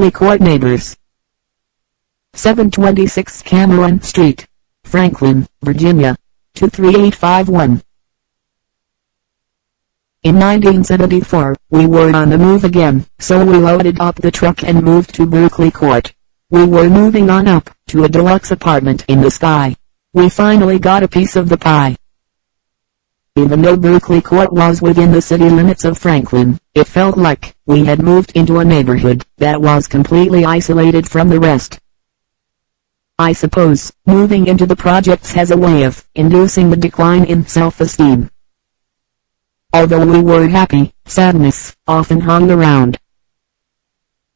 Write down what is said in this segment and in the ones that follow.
Berkeley Court neighbors. 726 Cameron Street, Franklin, Virginia, 23851. In 1974, we were on the move again, so we loaded up the truck and moved to Berkeley Court. We were moving on up to a deluxe apartment in the sky. We finally got a piece of the pie. Even though Berkeley Court was within the city limits of Franklin, it felt like we had moved into a neighborhood that was completely isolated from the rest. I suppose moving into the projects has a way of inducing the decline in self-esteem. Although we were happy, sadness often hung around.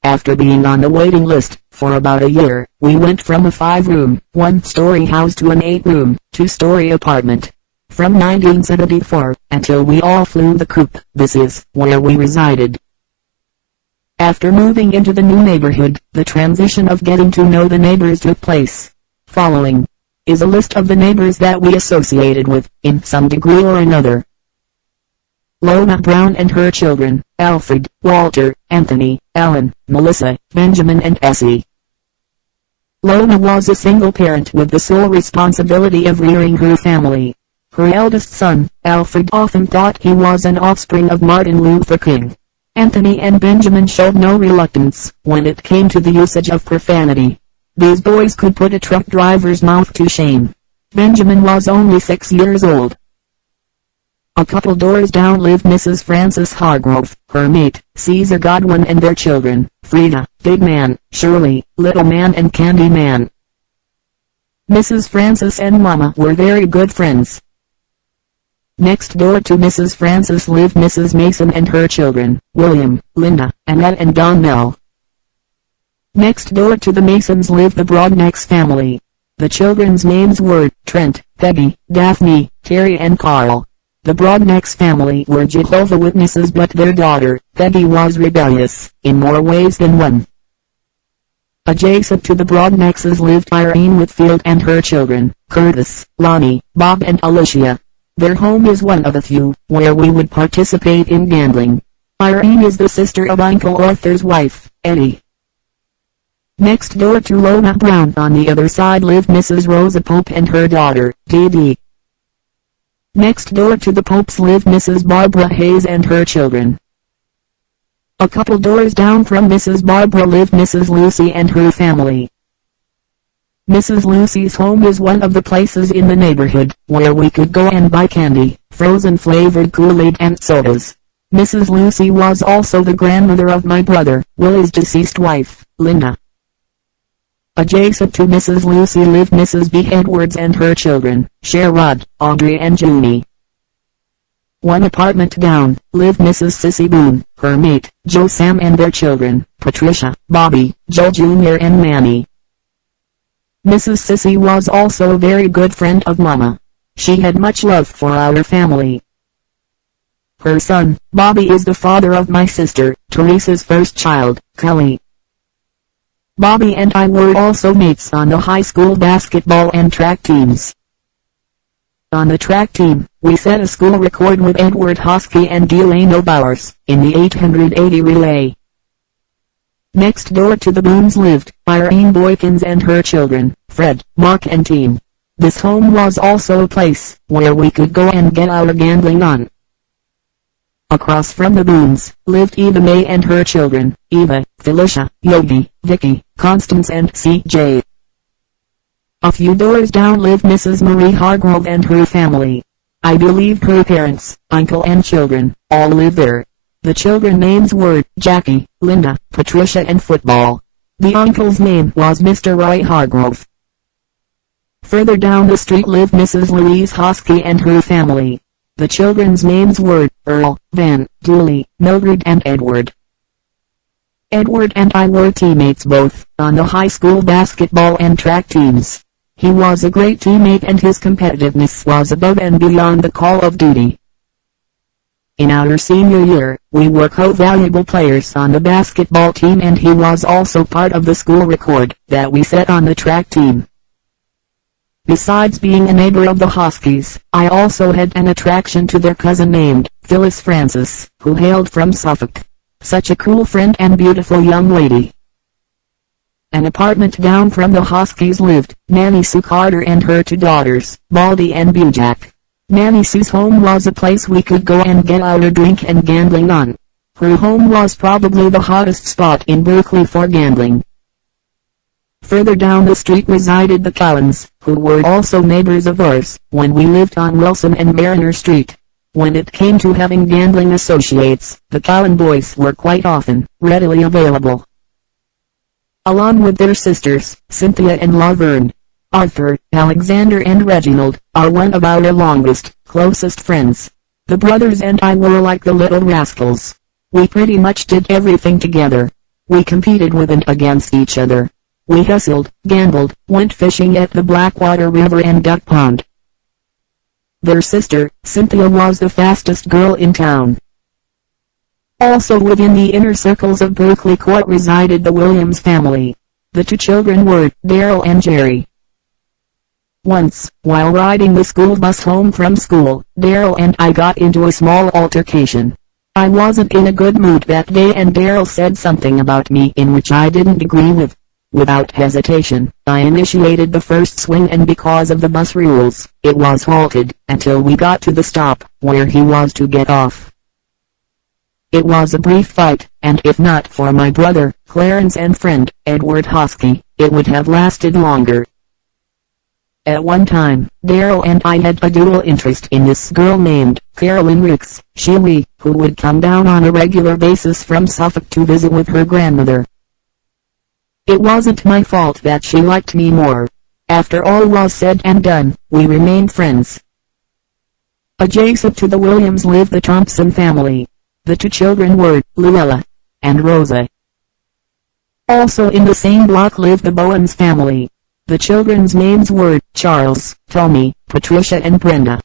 After being on the waiting list for about a year, we went from a 5-room, 1-story house to an 8-room, 2-story apartment. From 1974 until we all flew the coop, this is where we resided. After moving into the new neighborhood, the transition of getting to know the neighbors took place. Following is a list of the neighbors that we associated with, in some degree or another. Lona Brown and her children, Alfred, Walter, Anthony, Ellen, Melissa, Benjamin and Essie. Lona was a single parent with the sole responsibility of rearing her family. Her eldest son, Alfred, often thought he was an offspring of Martin Luther King. Anthony and Benjamin showed no reluctance when it came to the usage of profanity. These boys could put a truck driver's mouth to shame. Benjamin was only 6 years old. A couple doors down lived Mrs. Frances Hargrove, her mate, Caesar Godwin and their children, Frida, Big Man, Shirley, Little Man and Candy Man. Mrs. Frances and Mama were very good friends. Next door to Mrs. Frances lived Mrs. Mason and her children, William, Linda, Annette and Donnell. Next door to the Masons lived the Broadnecks family. The children's names were Trent, Peggy, Daphne, Terry and Carl. The Broadnecks family were Jehovah's Witnesses, but their daughter, Peggy, was rebellious in more ways than one. Adjacent to the Broadneckses lived Irene Whitfield and her children, Curtis, Lonnie, Bob and Alicia. Their home is one of a few where we would participate in gambling. Irene is the sister of Uncle Arthur's wife, Eddie. Next door to Lona Brown on the other side lived Mrs. Rosa Pope and her daughter, Dee Dee. Next door to the Popes lived Mrs. Barbara Hayes and her children. A couple doors down from Mrs. Barbara lived Mrs. Lucy and her family. Mrs. Lucy's home is one of the places in the neighborhood where we could go and buy candy, frozen flavored Kool-Aid and sodas. Mrs. Lucy was also the grandmother of my brother, Willie's deceased wife, Linda. Adjacent to Mrs. Lucy lived Mrs. B. Edwards and her children, Sherrod, Audrey and Junie. One apartment down lived Mrs. Sissy Boone, her mate, Joe Sam and their children, Patricia, Bobby, Joe Jr. and Manny. Mrs. Sissy was also a very good friend of Mama. She had much love for our family. Her son, Bobby, is the father of my sister, Teresa's first child, Kelly. Bobby and I were also mates on the high school basketball and track teams. On the track team, we set a school record with Edward Hosky and Delano Bowers in the 880 relay. Next door to the Boones lived Irene Boykins and her children, Fred, Mark and Team. This home was also a place where we could go and get our gambling on. Across from the Boones lived Eva May and her children, Eva, Felicia, Yogi, Vicky, Constance and C.J. A few doors down lived Mrs. Marie Hargrove and her family. I believe her parents, uncle and children, all lived there. The children's names were Jackie, Linda, Patricia and Football. The uncle's name was Mr. Roy Hargrove. Further down the street lived Mrs. Louise Hosky and her family. The children's names were Earl, Van, Julie, Mildred and Edward. Edward and I were teammates both on the high school basketball and track teams. He was a great teammate and his competitiveness was above and beyond the call of duty. In our senior year, we were co-valuable players on the basketball team and he was also part of the school record that we set on the track team. Besides being a neighbor of the Hoskys, I also had an attraction to their cousin named Phyllis Francis, who hailed from Suffolk. Such a cool friend and beautiful young lady. an apartment down from the Huskies lived Nanny Sue Carter and her two daughters, Baldy and Bujak. Nanny Sue's home was a place we could go and get our drink and gambling on. Her home was probably the hottest spot in Berkeley for gambling. Further down the street resided the Cowans, who were also neighbors of ours, when we lived on Wilson and Mariner Street. When it came to having gambling associates, the Cowan boys were quite often readily available, along with their sisters, Cynthia and Laverne. Arthur, Alexander and Reginald are one of our longest, closest friends. The brothers and I were like the little rascals. We pretty much did everything together. We competed with and against each other. We hustled, gambled, went fishing at the Blackwater River and Duck Pond. Their sister, Cynthia, was the fastest girl in town. Also within the inner circles of Berkeley Court resided the Williams family. The two children were Darrell and Jerry. Once, while riding the school bus home from school, Darrell and I got into a small altercation. I wasn't in a good mood that day and Darrell said something about me in which I didn't agree with. Without hesitation, I initiated the first swing, and because of the bus rules, it was halted until we got to the stop where he was to get off. It was a brief fight, and if not for my brother, Clarence, and friend, Edward Hosky, it would have lasted longer. At one time, Darrell and I had a dual interest in this girl named Carolyn Ricks, who would come down on a regular basis from Suffolk to visit with her grandmother. It wasn't my fault that she liked me more. After all was said and done, we remained friends. Adjacent to the Williams lived the Thompson family. The two children were Luella and Rosa. Also in the same block lived the Bowens family. The children's names were Charles, Tommy, Patricia and Brenda.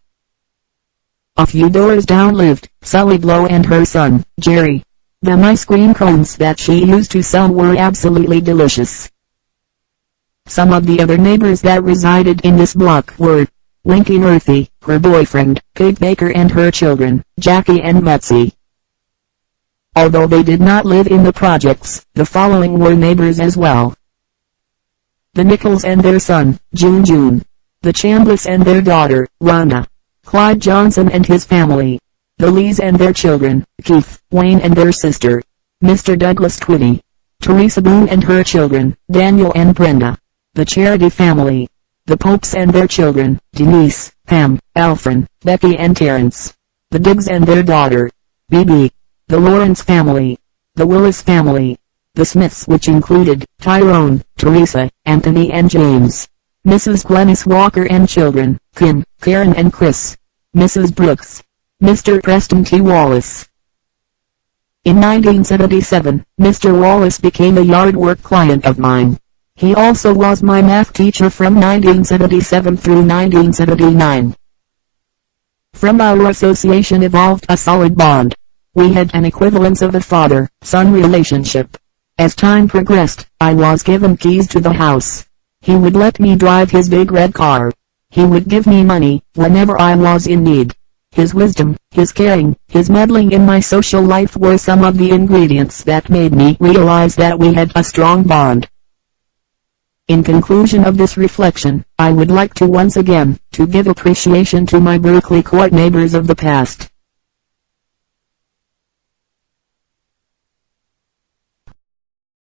A few doors down lived Sully Blow and her son, Jerry. The ice cream cones that she used to sell were absolutely delicious. Some of the other neighbors that resided in this block were Winky Murphy, her boyfriend, Pig Baker and her children, Jackie and Betsy. Although they did not live in the projects, the following were neighbors as well: the Nichols and their son, June, the Chambliss and their daughter, Rhonda, Clyde Johnson and his family, the Lees and their children, Keith, Wayne and their sister, Mr. Douglas Twitty, Teresa Boone and her children, Daniel and Brenda, the Charity family, the Popes and their children, Denise, Pam, Alfred, Becky and Terrence, the Diggs and their daughter, Bibi, the Lawrence family, the Willis family, the Smiths, which included Tyrone, Teresa, Anthony and James, Mrs. Glennis Walker and children, Kim, Karen and Chris, Mrs. Brooks, Mr. Preston T. Wallace. In 1977, Mr. Wallace became a yard work client of mine. He also was my math teacher from 1977 through 1979. From our association evolved a solid bond. We had an equivalence of a father-son relationship. As time progressed, I was given keys to the house. He would let me drive his big red car. He would give me money whenever I was in need. His wisdom, his caring, his meddling in my social life were some of the ingredients that made me realize that we had a strong bond. In conclusion of this reflection, I would like to once again to give appreciation to my Berkeley Court neighbors of the past.